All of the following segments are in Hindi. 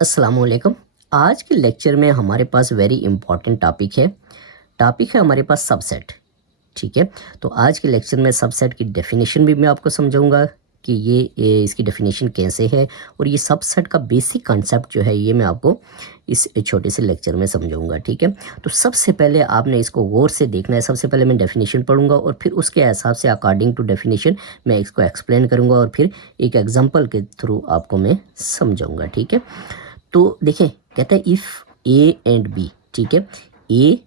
अस्सलाम वालेकुम। आज के लेक्चर में हमारे पास वेरी इंपॉर्टेंट टॉपिक है हमारे पास सबसेट। ठीक है, तो आज के लेक्चर में सबसेट की डेफिनेशन भी मैं आपको समझाऊंगा कि ये इसकी डेफिनेशन कैसे है, और ये सबसेट का बेसिक कॉन्सेप्ट जो है ये मैं आपको इस छोटे से लेक्चर में समझाऊंगा। ठीक है, तो सबसे पहले आपने इसको गौर से देखना है। सबसे पहले मैं डेफिनेशन पढ़ूंगा और फिर उसके हिसाब से अकॉर्डिंग टू डेफिनेशन मैं इसको एक्सप्लेन करूंगा और फिर एक एग्जांपल के थ्रू आपको मैं समझाऊंगा। ठीक है, तो देखें, कहते हैं इफ़ ए एंड बी। ठीक है, ए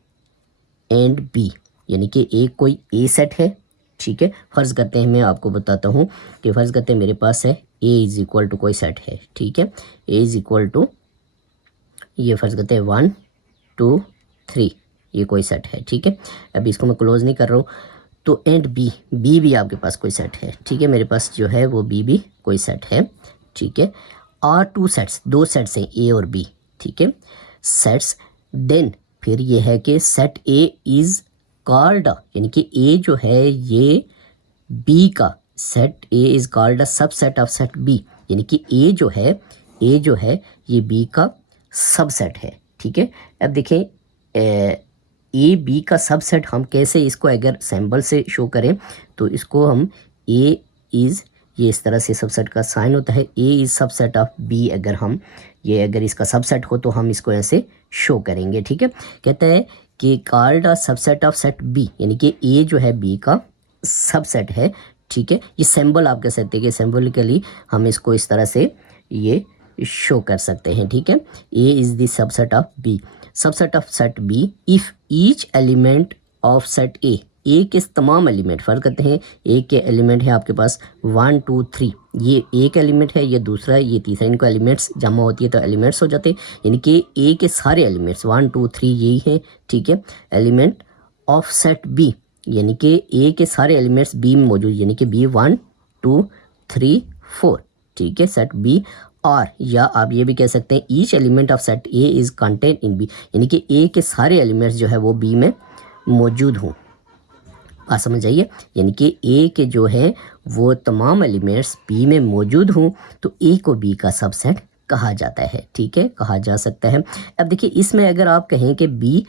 एंड बी यानी कि ए कोई ए सेट है। ठीक है, फ़र्ज़ करते हैं, मैं आपको बताता हूँ कि फ़र्ज़ करते हैं मेरे पास है ए इज़ इक्वल टू कोई सेट है। ठीक है, ए इज़ इक्वल टू, ये फ़र्ज़ करते हैं 1 2 3, ये कोई सेट है। ठीक है, अभी इसको मैं क्लोज़ नहीं कर रहा हूँ। तो एंड बी, बी भी आपके पास कोई सेट है। ठीक है, मेरे पास जो है वो बी भी कोई सेट है। ठीक है, और टू सेट्स, दो सेट्स हैं ए और बी। ठीक है, सेट्स, देन फिर ये है कि सेट ए इज़ कॉल्ड, यानी कि ए जो है ये बी का, set A is called a subset of set B, यानी कि ए जो है ये बी का सबसेट है। ठीक है, अब देखें ए बी का सबसेट हम कैसे इसको अगर सिंबल से शो करें तो इसको हम ए इज़, ये इस तरह से सबसेट का साइन होता है, A is subset of B, अगर हम ये अगर इसका सबसेट हो तो हम इसको ऐसे शो करेंगे। ठीक है, कहता है कि called a subset of set B, यानी कि ए जो है बी का सबसेट है। ठीक है, ये सिंबल आप कह सकते हैं कि सिंबलिकली हम इसको इस तरह से ये शो कर सकते हैं। ठीक है, A is the subset of B, subset of set B if each element of set A के तमाम एलिमेंट, फ़र्क करते हैं, ए के एलिमेंट है आपके पास 1 2 3, ये एक एलिमेंट है, ये दूसरा है, ये तीसरा, इनको एलिमेंट्स जमा होती है तो एलिमेंट्स हो जाते हैं, यानी कि ए के सारे एलिमेंट्स 1 2 3 यही है। ठीक है, एलिमेंट ऑफ सेट बी, यानी कि ए के सारे एलिमेंट्स बी में मौजूद, यानी कि बी 1 2 3 4। ठीक है, सेट बी, और या आप ये भी कह सकते हैं each element of set A is content in B, यानी कि ए के सारे एलिमेंट्स जो है वो बी में मौजूद हों। बात समझ आइए, यानी कि ए के जो है वो तमाम एलिमेंट्स बी में मौजूद हों तो ए को बी का सबसेट कहा जाता है। ठीक है, कहा जा सकता है। अब देखिए, इसमें अगर आप कहें कि बी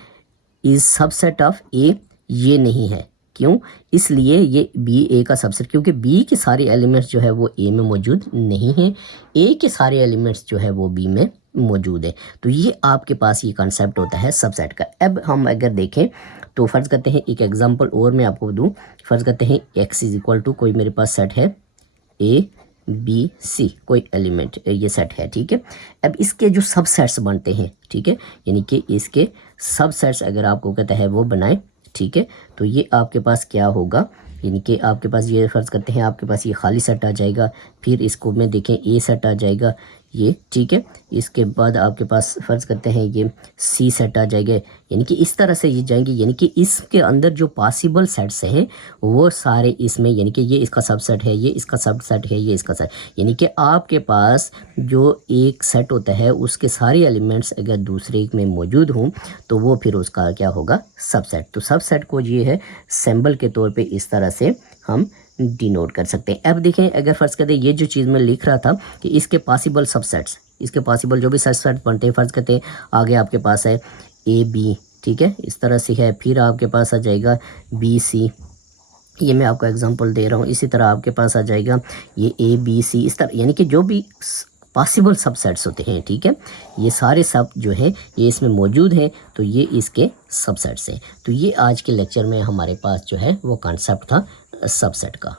इज़ सबसेट ऑफ ए, ये नहीं है। क्यों? इसलिए ये बी ए का सबसेट, क्योंकि बी के सारे एलिमेंट्स जो है वो ए में मौजूद नहीं हैं, ए के सारे एलिमेंट्स जो है वो बी में मौजूद है। तो ये आपके पास ये कॉन्सेप्ट होता है सबसेट का। अब हम अगर देखें तो फ़र्ज़ करते हैं एक एग्जांपल और मैं आपको दूं। फ़र्ज़ करते हैं एक्स इज़ इक्वल टू, कोई मेरे पास सेट है ए बी सी, कोई एलिमेंट ये सेट है। ठीक है, अब इसके जो सबसेट्स बनते हैं, ठीक है, यानी कि इसके सबसेट्स अगर आपको कहता है वो बनाए। ठीक है, तो ये आपके पास क्या होगा, यानी कि आपके पास ये फ़र्ज़ करते हैं आपके पास ये खाली सेट आ जाएगा, फिर इसको में देखें ए सेट आ जाएगा ये। ठीक है, इसके बाद आपके पास फ़र्ज़ करते हैं ये सी सेट आ जाएगा, यानी कि इस तरह से ये जाएंगे, यानी कि इसके अंदर जो पॉसिबल सेट्स हैं वो सारे इसमें, यानी कि ये इसका सबसेट है, ये इसका सबसेट है, ये इसका सेट, यानी कि आपके पास जो एक सेट होता है उसके सारे एलिमेंट्स अगर दूसरे में मौजूद हों तो वो फिर उसका क्या होगा, सबसेट। तो सबसेट को ये है सिंबल के तौर पे इस तरह से हम डिनोट कर सकते हैं। अब देखें, अगर फ़र्ज़ करते हैं ये जो चीज़ मैं लिख रहा था कि इसके पॉसिबल सबसेट्स, इसके पॉसिबल जो भी सबसेट बनते हैं, फ़र्ज़ करते हैं आगे आपके पास है ए बी, ठीक है, इस तरह से है, फिर आपके पास आ जाएगा बी सी, ये मैं आपको एग्जांपल दे रहा हूँ। इसी तरह आपके पास आ जाएगा ये ए बी सी, इस तरह, यानी कि जो भी पॉसिबल सबसेट्स होते हैं, ठीक है, ये सारे सब जो है ये इसमें मौजूद हैं, तो ये इसके सबसेट्स हैं। तो ये आज के लेक्चर में हमारे पास जो है वो कॉन्सेप्ट था सबसेट का।